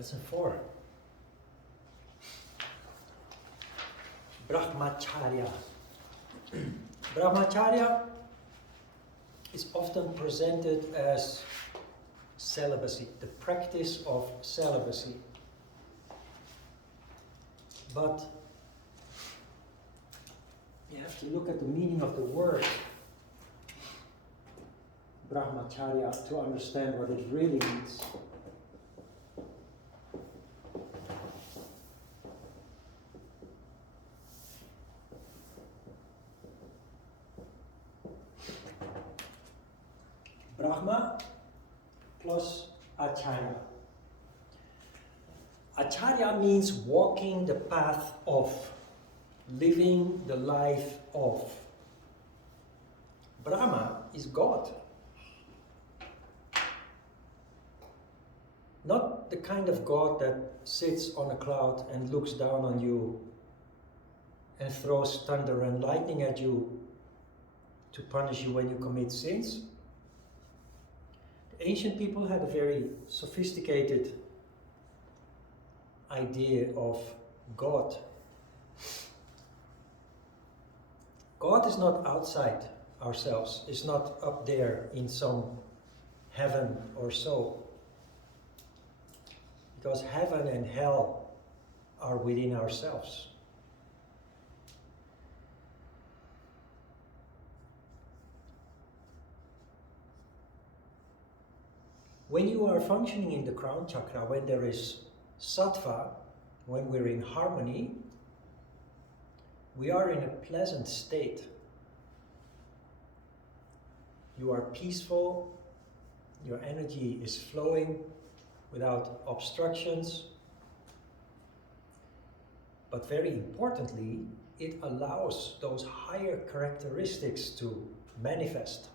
Lesson 4. Brahmacharya. Brahmacharya is often presented as celibacy, the practice of celibacy. But you have to look at the meaning of the word Brahmacharya to understand what it really means. Brahma plus Acharya. Acharya means walking the path of, living the life of. Brahma is God. Not the kind of God that sits on a cloud and looks down on you and throws thunder and lightning at you to punish you when you commit sins. The ancient people had a very sophisticated idea of God. God is not outside ourselves, is not up there in some heaven or so. Because heaven and hell are within ourselves. When you are functioning in the crown chakra, when there is sattva, when we're in harmony, we are in a pleasant state. You are peaceful, your energy is flowing without obstructions. But very importantly, it allows those higher characteristics to manifest.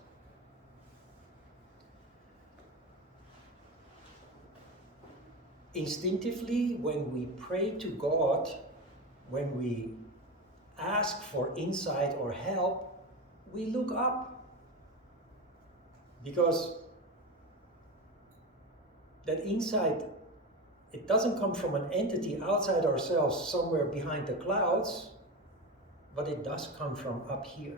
Instinctively, when we pray to God, when we ask for insight or help, we look up. Because that insight, it doesn't come from an entity outside ourselves somewhere behind the clouds, but it does come from up here.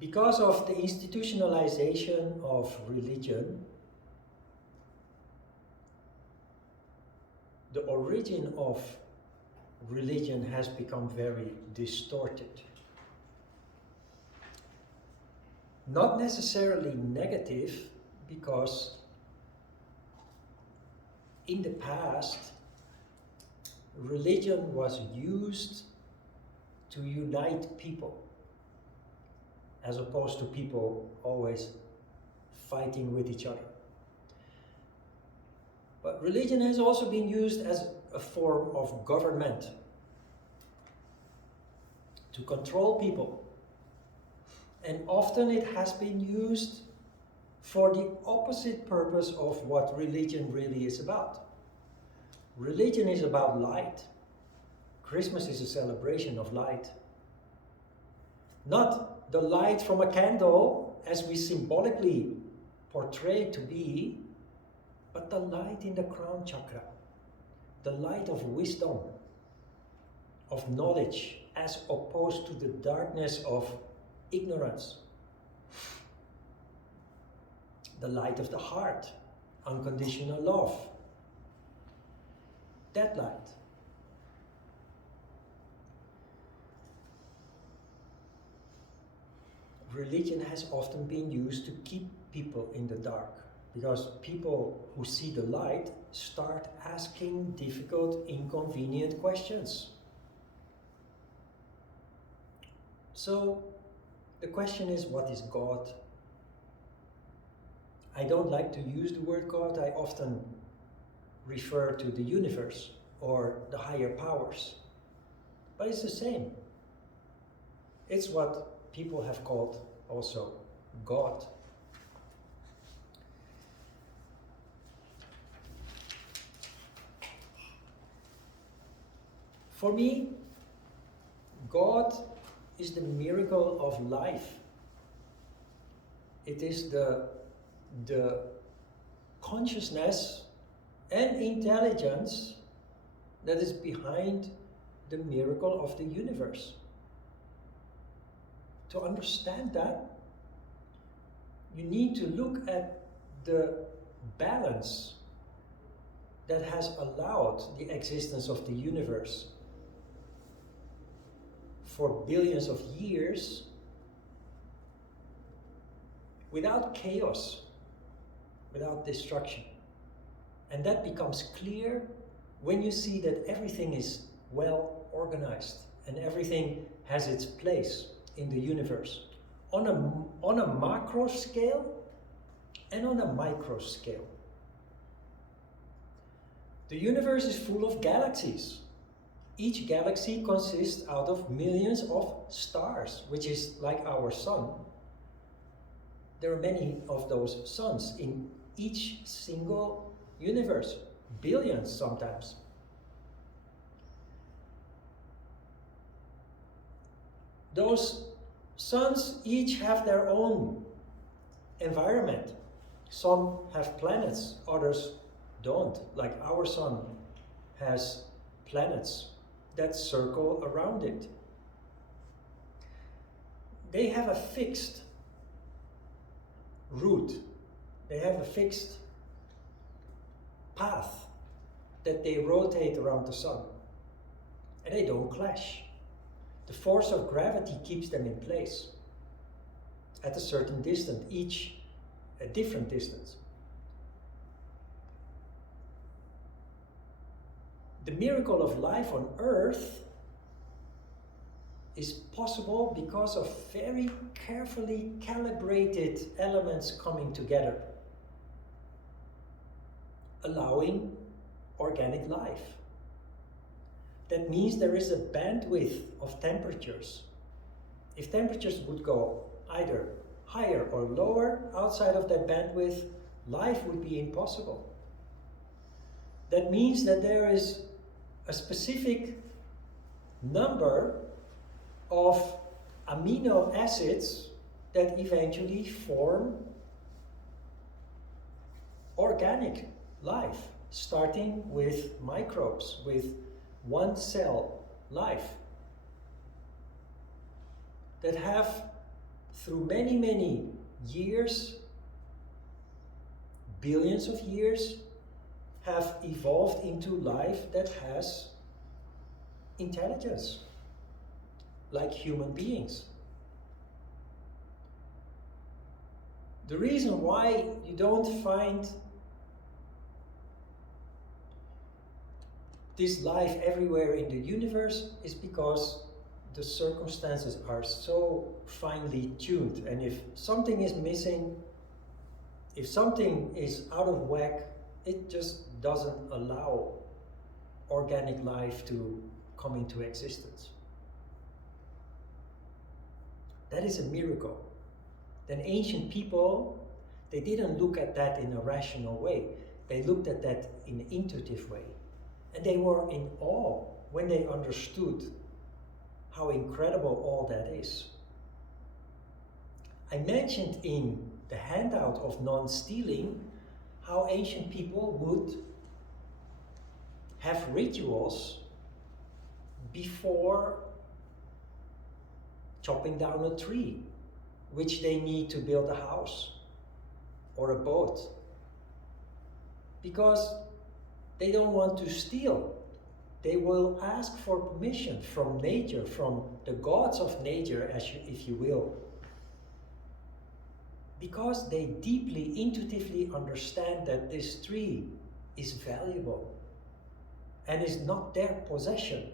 Because of the institutionalization of religion, the origin of religion has become very distorted. Not necessarily negative, because in the past, religion was used to unite people, as opposed to people always fighting with each other. But religion has also been used as a form of government to control people. And often it has been used for the opposite purpose of what religion really is about. Religion is about light. Christmas is a celebration of light. Not the light from a candle, as we symbolically portray to be, but the light in the crown chakra, the light of wisdom, of knowledge, as opposed to the darkness of ignorance. The light of the heart, unconditional love. That light. Religion has often been used to keep people in the dark, because people who see the light start asking difficult, inconvenient questions. So the question is, what is God? I don't like to use the word God. I often refer to the universe or the higher powers. But it's the same. It's what people have called also God. For me, God is the miracle of life. It is the consciousness and intelligence that is behind the miracle of the universe. To understand that, you need to look at the balance that has allowed the existence of the universe for billions of years without chaos, without destruction. And that becomes clear when you see that everything is well organized and everything has its place in the universe on a macro scale and on a micro scale. The universe is full of galaxies. Each galaxy consists out of millions of stars, which is like our sun. There are many of those suns in each single universe, billions sometimes. Those suns each have their own environment. Some have planets, others don't. Like our sun has planets that circle around it. They have a fixed route. They have a fixed path that they rotate around the sun. And they don't clash. The force of gravity keeps them in place at a certain distance, each a different distance. The miracle of life on Earth is possible because of very carefully calibrated elements coming together, allowing organic life. That means there is a bandwidth of temperatures. If temperatures would go either higher or lower outside of that bandwidth, life would be impossible. That means that there is a specific number of amino acids that eventually form organic life, starting with microbes, with one cell life, that have through many, many years, billions of years, have evolved into life that has intelligence, like human beings. The reason why you don't find this life everywhere in the universe is because the circumstances are so finely tuned, and if something is missing, if something is out of whack, it just doesn't allow organic life to come into existence. That is a miracle. Then ancient people, they didn't look at that in a rational way. They looked at that in an intuitive way. And they were in awe when they understood how incredible all that is. I mentioned in the handout of non-stealing how ancient people would have rituals before chopping down a tree, which they need to build a house or a boat, because they don't want to steal. They will ask for permission from nature, from the gods of nature, if you will, because they deeply, intuitively understand that this tree is valuable and is not their possession,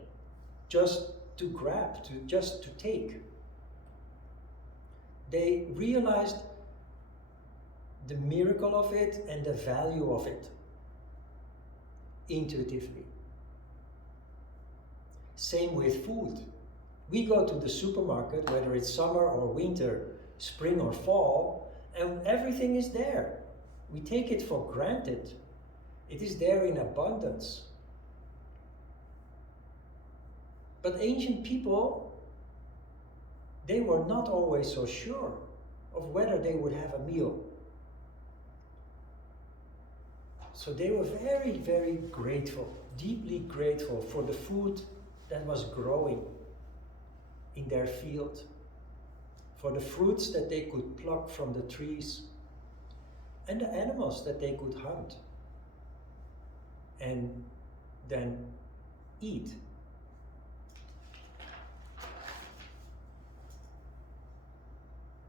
just to grab, just to take. They realized the miracle of it and the value of it intuitively. Same with food. We go to the supermarket, whether it's summer or winter, spring or fall, and everything is there. We take it for granted. It is there in abundance. But ancient people, they were not always so sure. of whether they would have a meal. So they were very, very grateful, deeply grateful for the food that was growing in their field, for the fruits that they could pluck from the trees, and the animals that they could hunt and then eat.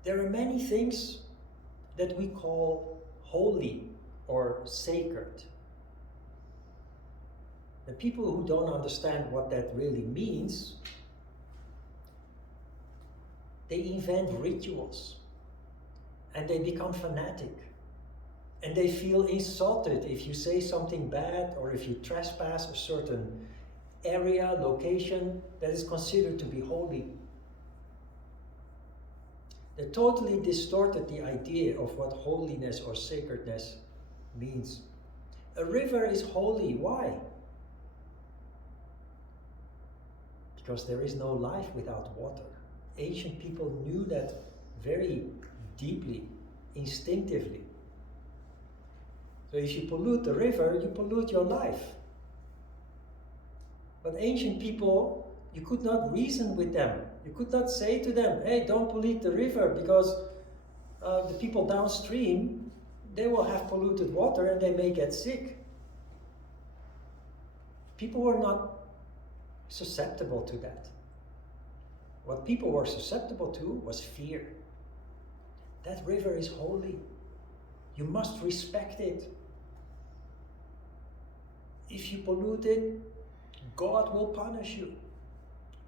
There are many things that we call holy or sacred. The people who don't understand what that really means, they invent rituals and they become fanatic. And they feel insulted if you say something bad or if you trespass a certain area, location that is considered to be holy. They totally distorted the idea of what holiness or sacredness means. A river is holy. Why? Because there is no life without water. Ancient people knew that very deeply, instinctively. So if you pollute the river, you pollute your life. But ancient people, you could not reason with them. You could not say to them, hey, don't pollute the river, because the people downstream, they will have polluted water and they may get sick. People were not susceptible to that. What people were susceptible to was fear. That river is holy. You must respect it. If you pollute it, God will punish you.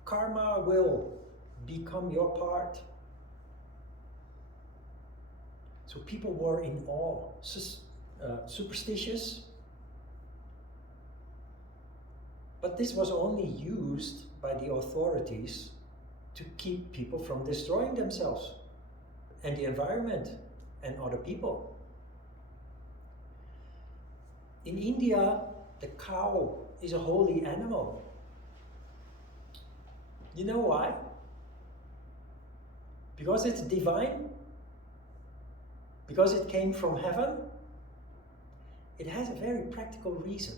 Karma will become your part. So people were in awe, superstitious. But this was only used by the authorities to keep people from destroying themselves and the environment and other people. In India, the cow is a holy animal. You know why? Because it's divine? Because it came from heaven? It has a very practical reason.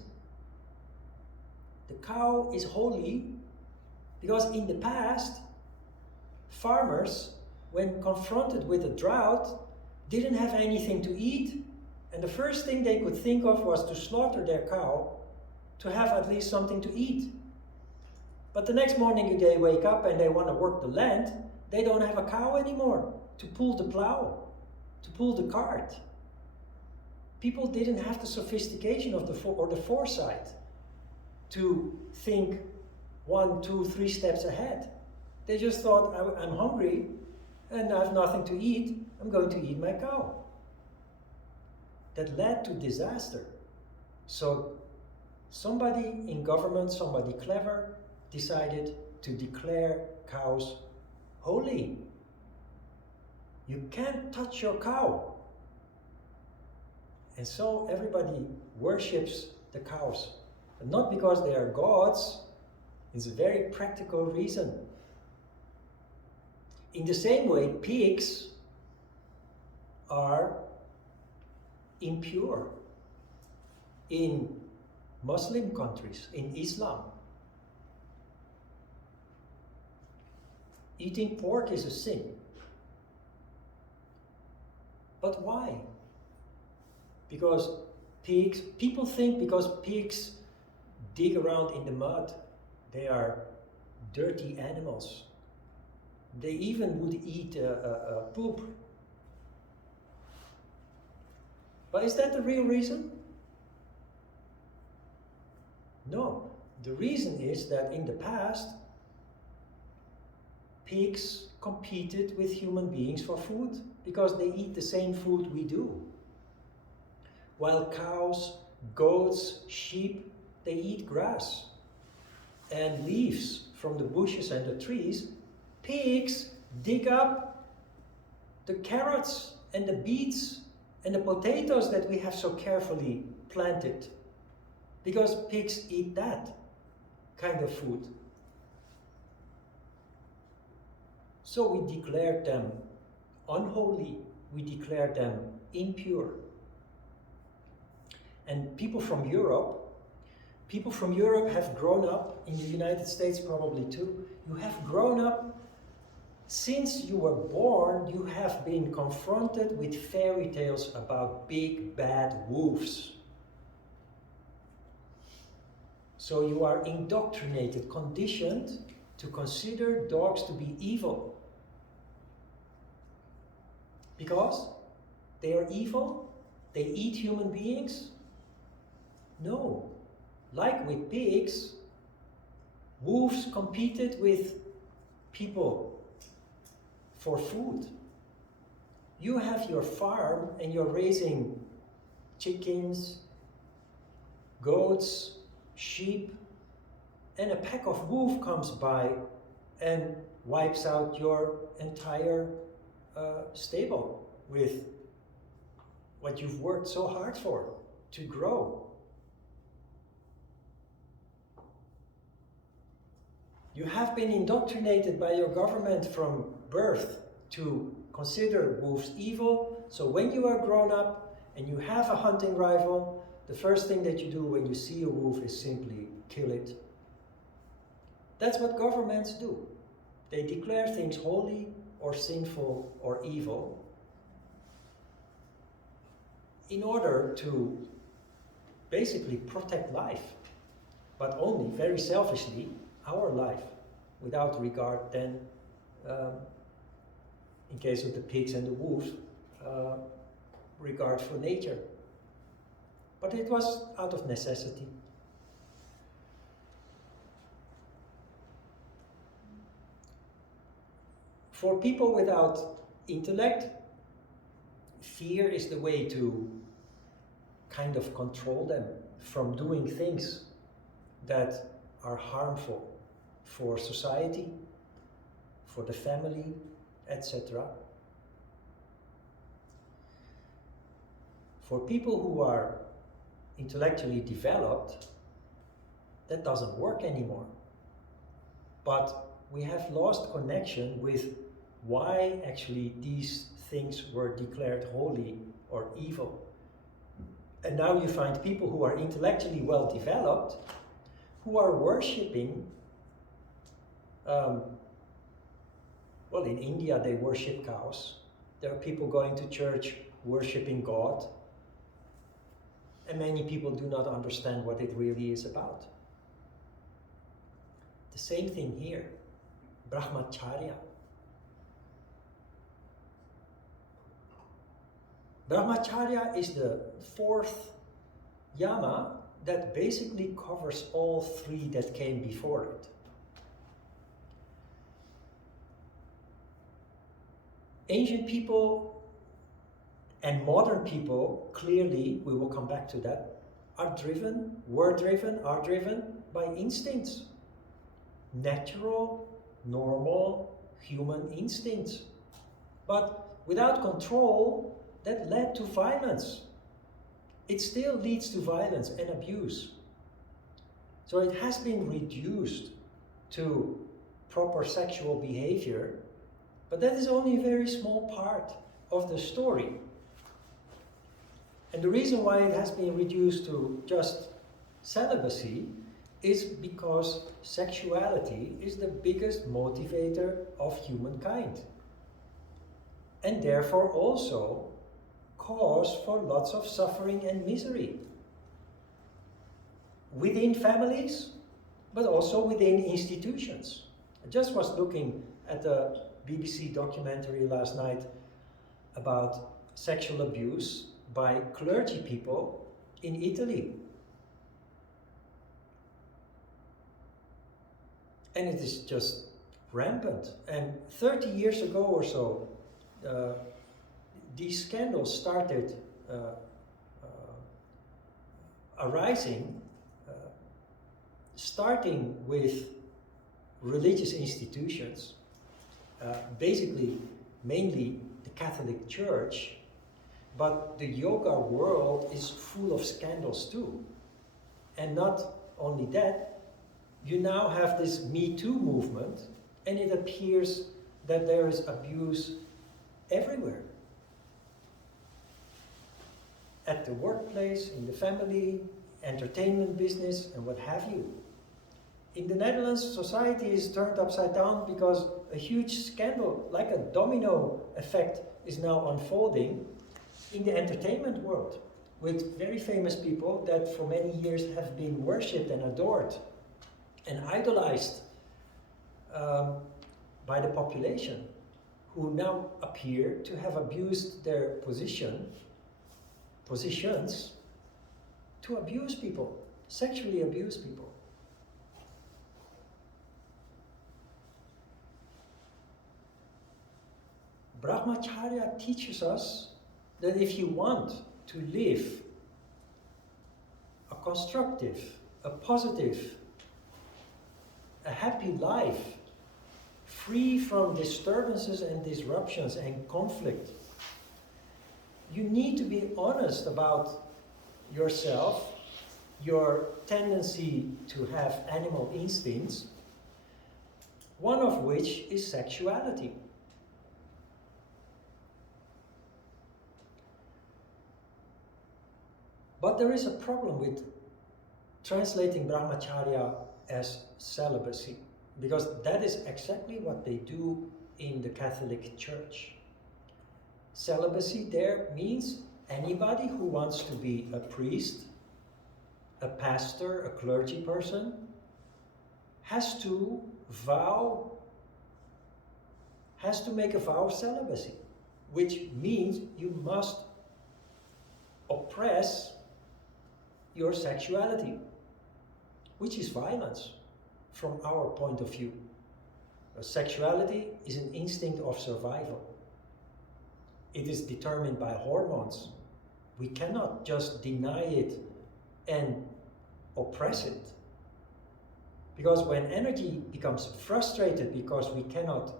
The cow is holy because in the past, farmers, when confronted with a drought, didn't have anything to eat, and the first thing they could think of was to slaughter their cow to have at least something to eat. But the next morning they wake up and they want to work the land, they don't have a cow anymore to pull the plow, to pull the cart. People didn't have the sophistication of the foresight to think 1, 2, 3 steps ahead. They just thought, I'm hungry and I have nothing to eat, I'm going to eat my cow. That led to disaster. So somebody in government, somebody clever, decided to declare cows holy. You can't touch your cow. And so everybody worships the cows. But not because they are gods, it's a very practical reason. In the same way, pigs are impure in Muslim countries, in Islam. Eating pork is a sin. But why? Because people think because pigs dig around in the mud, they are dirty animals. They even would eat poop. But is that the real reason? No. The reason is that in the past, pigs competed with human beings for food because they eat the same food we do. While cows, goats, sheep, they eat grass and leaves from the bushes and the trees. Pigs dig up the carrots and the beets and the potatoes that we have so carefully planted, because pigs eat that kind of food. So we declared them unholy. We declare them impure. And people from Europe have grown up, in the United States probably too, you have grown up, since you were born, you have been confronted with fairy tales about big bad wolves. So you are indoctrinated, conditioned to consider dogs to be evil. Because they are evil? They eat human beings? No. Like with pigs, wolves competed with people for food. You have your farm and you're raising chickens, goats, sheep, and a pack of wolves comes by and wipes out your entire stable with what you've worked so hard for to grow. You have been indoctrinated by your government from birth to consider wolves evil. So when you are grown up and you have a hunting rifle, the first thing that you do when you see a wolf is simply kill it. That's what governments do. They declare things holy or sinful or evil in order to basically protect life, but only very selfishly our life, without regard then, in case of the pigs and the wolves, regard for nature. But it was out of necessity. For people without intellect, fear is the way to kind of control them from doing things that are harmful for society, for the family, etc. For people who are intellectually developed, that doesn't work anymore. But we have lost connection with why actually these things were declared holy or evil. And now you find people who are intellectually well developed who are worshipping, well, in India they worship cows. There are people going to church worshipping God. And many people do not understand what it really is about. The same thing here, Brahmacharya. Brahmacharya is the fourth Yama that basically covers all three that came before it. Ancient people and modern people, clearly, we will come back to that, are driven by instincts. Natural, normal, human instincts. But without control, that led to violence. It still leads to violence and abuse. So it has been reduced to proper sexual behavior, but that is only a very small part of the story. And the reason why it has been reduced to just celibacy is because sexuality is the biggest motivator of humankind. And therefore also cause for lots of suffering and misery. Within families, but also within institutions. I just was looking at the BBC documentary last night about sexual abuse by clergy people in Italy. And it is just rampant. And 30 years ago or so, these scandals started arising, starting with religious institutions, basically mainly the Catholic Church, but the yoga world is full of scandals too. And not only that, you now have this Me Too movement, and it appears that there is abuse everywhere. At the workplace, in the family, entertainment business, and what have you. In the Netherlands, society is turned upside down because a huge scandal, like a domino effect, is now unfolding in the entertainment world, with very famous people that for many years have been worshipped and adored and idolized by the population, who now appear to have abused their positions to abuse people, sexually abuse people. Brahmacharya teaches us that if you want to live a constructive, a positive, a happy life, free from disturbances and disruptions and conflict, you need to be honest about yourself, your tendency to have animal instincts, one of which is sexuality. But there is a problem with translating Brahmacharya as celibacy, because that is exactly what they do in the Catholic Church. Celibacy there means anybody who wants to be a priest, a pastor, a clergy person, has to make a vow of celibacy, which means you must oppress your sexuality, which is violence from our point of view. Sexuality is an instinct of survival. It is determined by hormones. We cannot just deny it and oppress it. Because when energy becomes frustrated because we cannot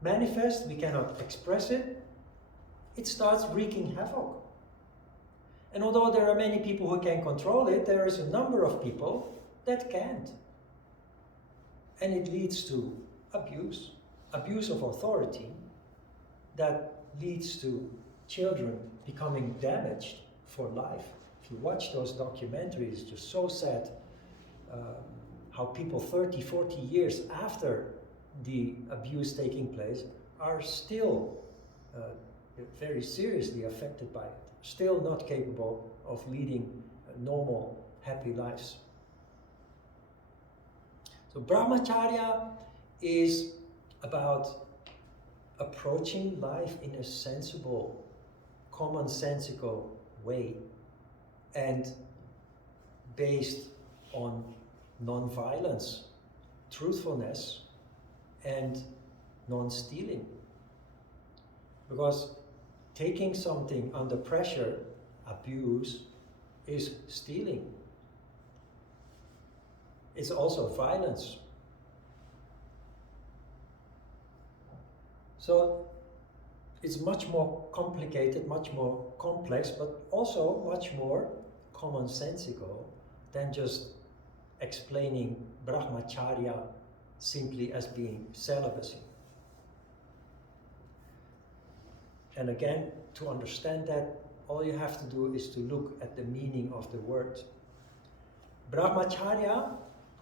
manifest, we cannot express it, it starts wreaking havoc. And although there are many people who can control it, there is a number of people that can't. And it leads to abuse of authority, that leads to children becoming damaged for life. If you watch those documentaries, it's just so sad how people 30, 40 years after the abuse taking place are still very seriously affected by it, still not capable of leading normal, happy lives. So Brahmacharya is about approaching life in a sensible, commonsensical way, and based on non-violence, truthfulness, and non-stealing. Because taking something under pressure, abuse, is stealing. It's also violence. So it's much more complicated, much more complex, but also much more commonsensical than just explaining Brahmacharya simply as being celibacy. And again, to understand that, all you have to do is to look at the meaning of the word. Brahmacharya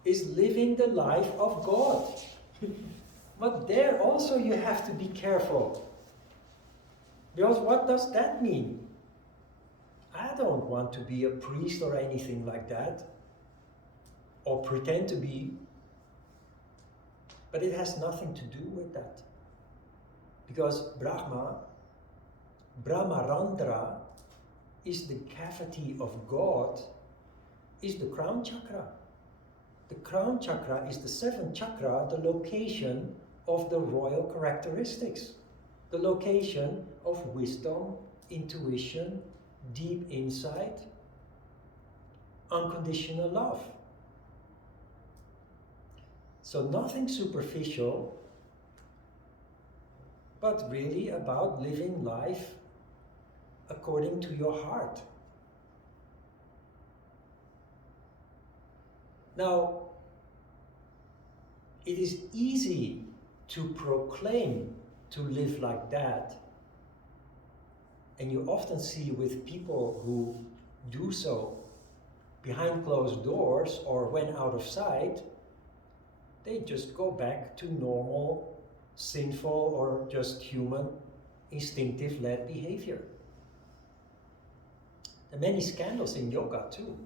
is living the life of God. But there also you have to be careful. Because what does that mean? I don't want to be a priest or anything like that, or pretend to be. But it has nothing to do with that. Because Brahmarandra, is the cavity of God, is the crown chakra. The crown chakra is the seventh chakra, the location of the royal characteristics, the location of wisdom, intuition, deep insight, unconditional love. So nothing superficial, but really about living life according to your heart. Now, it is easy to proclaim to live like that And you often see with people who do so behind closed doors or when out of sight, they just go back to normal, sinful, or just human, instinctive-led behavior. There are many scandals in yoga too.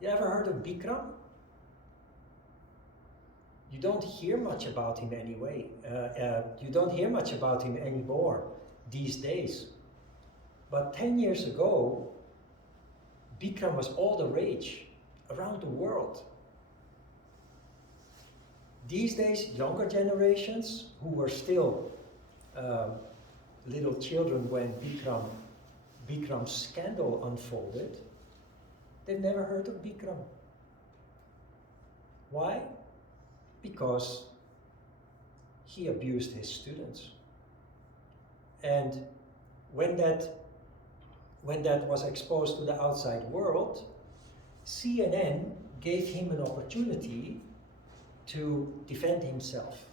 You ever heard of Bikram? You don't hear much about him anyway. You don't hear much about him anymore these days. But 10 years ago, Bikram was all the rage around the world. These days, younger generations who were still little children when Bikram's scandal unfolded, they've never heard of Bikram. Why? Because he abused his students. And when that was exposed to the outside world, CNN gave him an opportunity to defend himself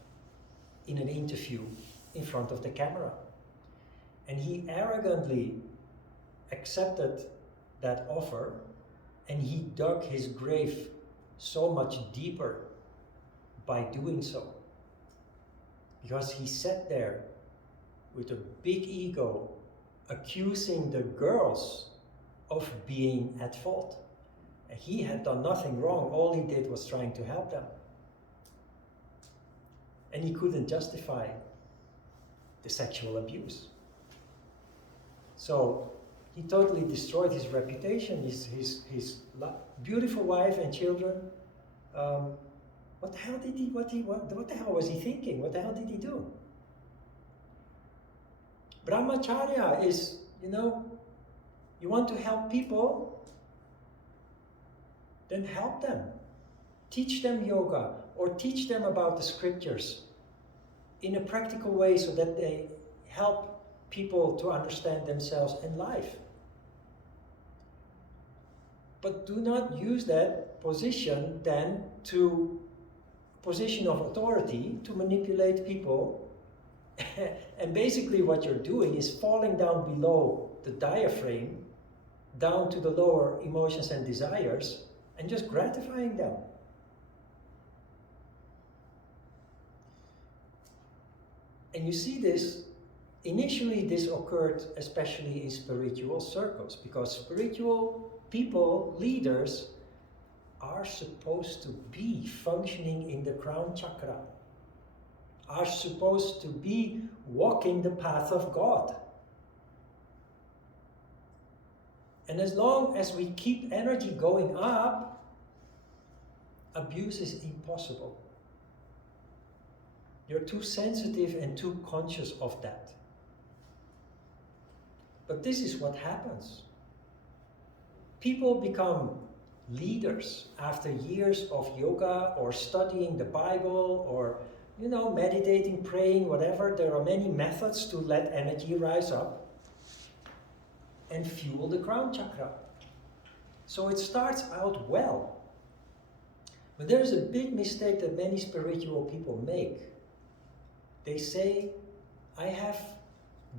in an interview in front of the camera. And he arrogantly accepted that offer, and he dug his grave so much deeper by doing so. Because he sat there with a big ego, accusing the girls of being at fault. And he had done nothing wrong, all he did was trying to help them. And he couldn't justify the sexual abuse. So he totally destroyed his reputation, his beautiful wife and children. What the hell did what the hell was he thinking? What the hell did he do? Brahmacharya is, you want to help people, then help them. Teach them yoga or teach them about the scriptures in a practical way so that they help people to understand themselves and life. But do not use that position then to position of authority to manipulate people. And basically what you're doing is falling down below the diaphragm, down to the lower emotions and desires, and just gratifying them. And you see this, initially this occurred especially in spiritual circles, because spiritual people, leaders, are supposed to be functioning in the crown chakra, are supposed to be walking the path of God. And as long as we keep energy going up, abuse is impossible. You're too sensitive and too conscious of that. But this is what happens. People become leaders after years of yoga or studying the Bible or meditating, praying, whatever. There are many methods to let energy rise up and fuel the crown chakra. So it starts out well. But there's a big mistake that many spiritual people make. They say, I have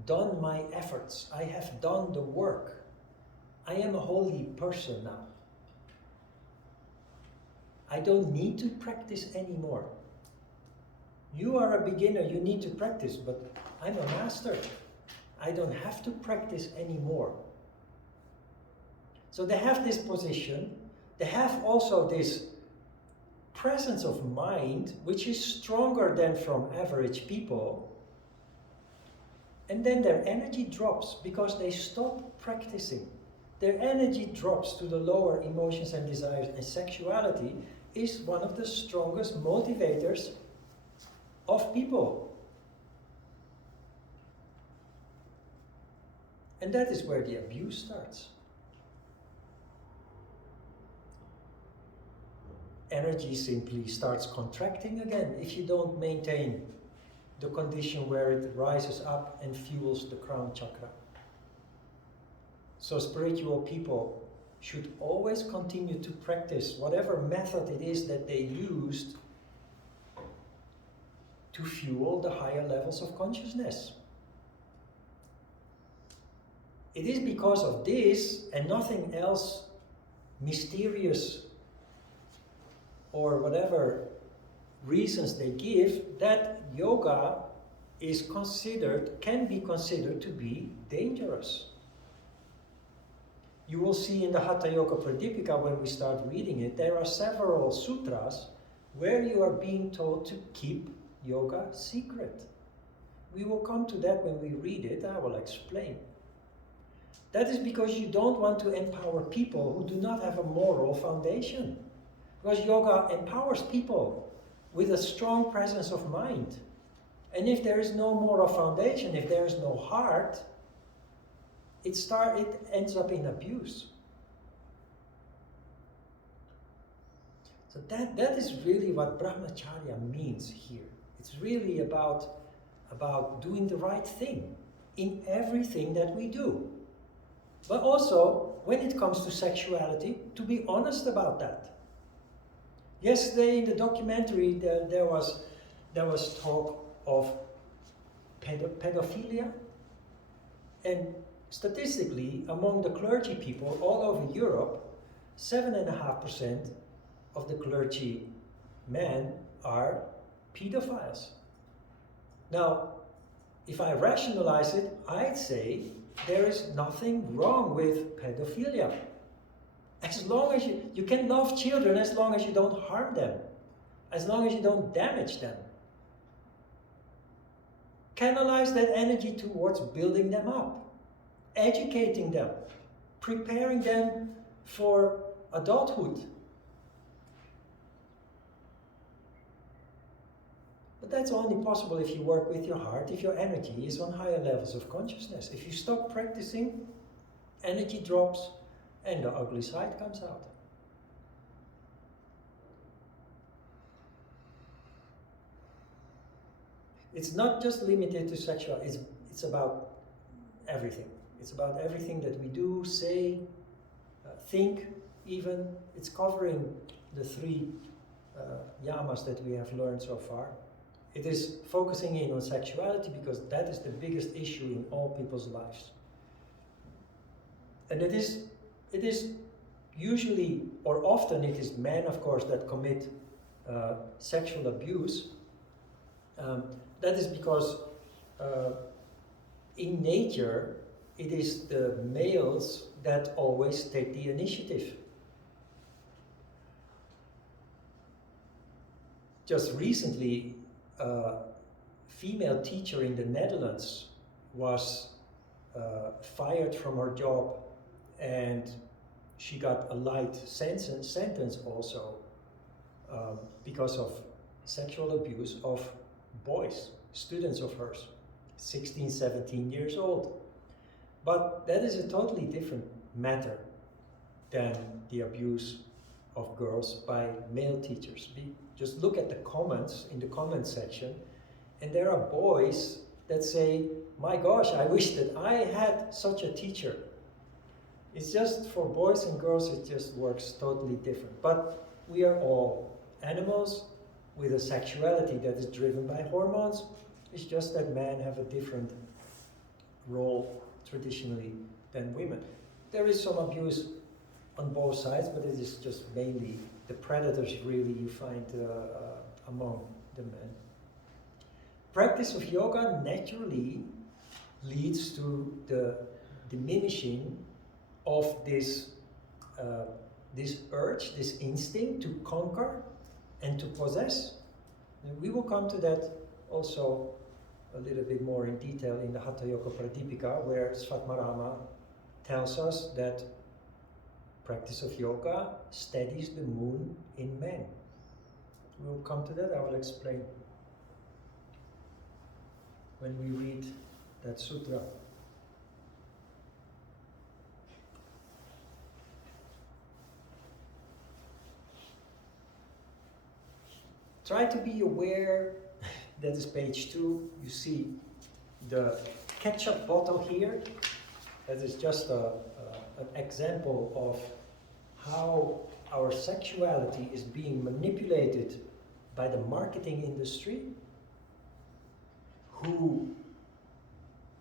done my efforts. I have done the work. I am a holy person now. I don't need to practice anymore. You are a beginner, you need to practice, but I'm a master. I don't have to practice anymore. So they have this position. They have also this presence of mind, which is stronger than from average people. And then their energy drops because they stop practicing. Their energy drops to the lower emotions and desires, and sexuality is one of the strongest motivators of people. And that is where the abuse starts. Energy simply starts contracting again if you don't maintain the condition where it rises up and fuels the crown chakra. So spiritual people should always continue to practice whatever method it is that they used to fuel the higher levels of consciousness. it is because of this and nothing else mysterious or whatever reasons they give, that yoga can be considered to be dangerous. You will see in the Hatha Yoga Pradipika, when we start reading it, there are several sutras where you are being told to keep yoga secret. We will come to that when we read it. I will explain. That is because you don't want to empower people who do not have a moral foundation. Because yoga empowers people with a strong presence of mind. And if there is no moral foundation, if there is no heart, it ends up in abuse. So that is really what Brahmacharya means here. It's really about doing the right thing in everything that we do. But also, when it comes to sexuality, to be honest about that. Yesterday in the documentary, there was talk of pedophilia. And statistically, among the clergy people all over Europe, 7.5% of the clergy men are pedophiles. Now, if I rationalize it, I'd say there is nothing wrong with pedophilia. As long as you can love children as long as you don't harm them, as long as you don't damage them. Canalize that energy towards building them up, educating them, preparing them for adulthood. But that's only possible if you work with your heart, if your energy is on higher levels of consciousness. If you stop practicing, energy drops and the ugly side comes out. It's not just limited to sexual, it's about everything. It's about everything that we do, say, think even. It's covering the three yamas that we have learned so far. It is focusing in on sexuality because that is the biggest issue in all people's lives. And it is usually, or often it is men, of course, that commit sexual abuse. That is because in nature, it is the males that always take the initiative. Just recently, a female teacher in the Netherlands was fired from her job, and she got a light sentence also because of sexual abuse of boys, students of hers, 16, 17 years old. But that is a totally different matter than the abuse of girls by male teachers. Just look at the comments in the comment section, and there are boys that say, my gosh, I wish that I had such a teacher. It's just for boys and girls, it just works totally different. But we are all animals with a sexuality that is driven by hormones. It's just that men have a different role traditionally than women. There is some abuse on both sides, but it is just mainly the predators really you find among the men. Practice of yoga naturally leads to the diminishing of this urge, this instinct to conquer and to possess. And we will come to that also a little bit more in detail in the Hatha Yoga Pradipika, where Svatmarama tells us that practice of yoga steadies the moon in men. We will come to that, I will explain when we read that sutra. Try to be aware, that is page 2, you see the ketchup bottle here. That is just an example of how our sexuality is being manipulated by the marketing industry,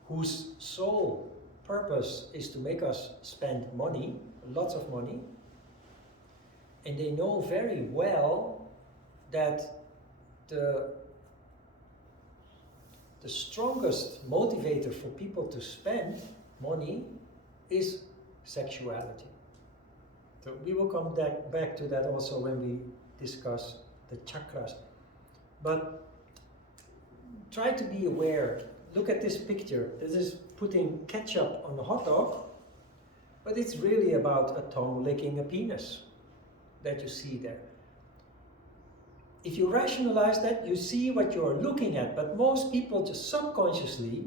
whose sole purpose is to make us spend money, lots of money, and they know very well that the strongest motivator for people to spend money is sexuality. So we will come back to that also when we discuss the chakras. But try to be aware. Look at this picture. This is putting ketchup on a hot dog, but it's really about a tongue licking a penis that you see there. If you rationalize that, you see what you're looking at, but most people just subconsciously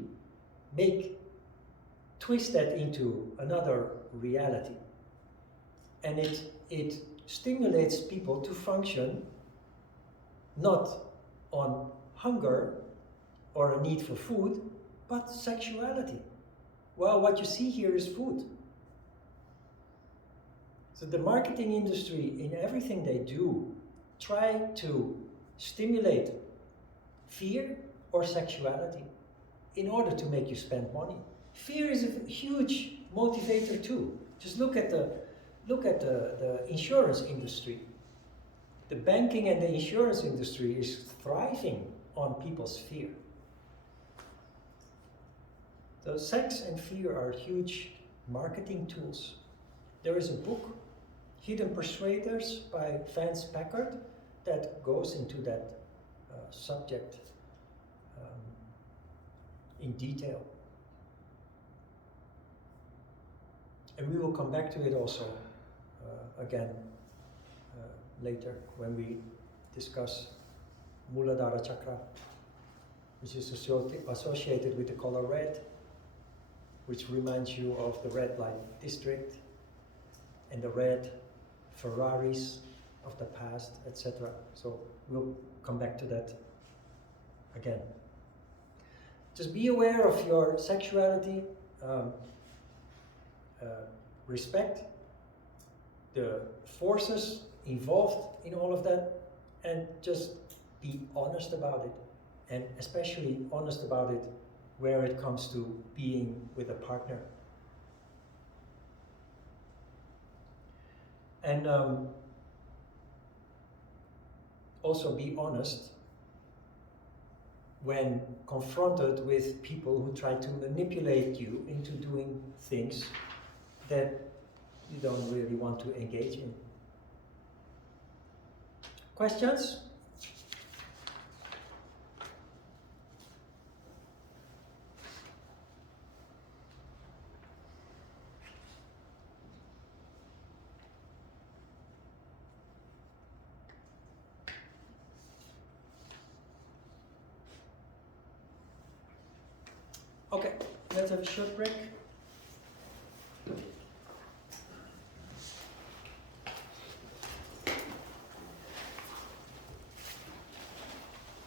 twist that into another reality. And it stimulates people to function not on hunger or a need for food, but sexuality. Well, what you see here is food. So the marketing industry, in everything they do, try to stimulate fear or sexuality in order to make you spend money. Fear is a huge motivator too. Just look at the insurance industry. The banking and the insurance industry is thriving on people's fear. So sex and fear are huge marketing tools. There is a book, Hidden Persuaders by Vance Packard, that goes into that subject in detail. And we will come back to it also again later when we discuss Muladhara Chakra, which is associated with the color red, which reminds you of the red light district and the red Ferraris of the past, etc. So we'll come back to that again. Just be aware of your sexuality, respect the forces involved in all of that, and just be honest about it, and especially honest about it where it comes to being with a partner. And also be honest when confronted with people who try to manipulate you into doing things that you don't really want to engage in. Questions? Okay, let's have a short break.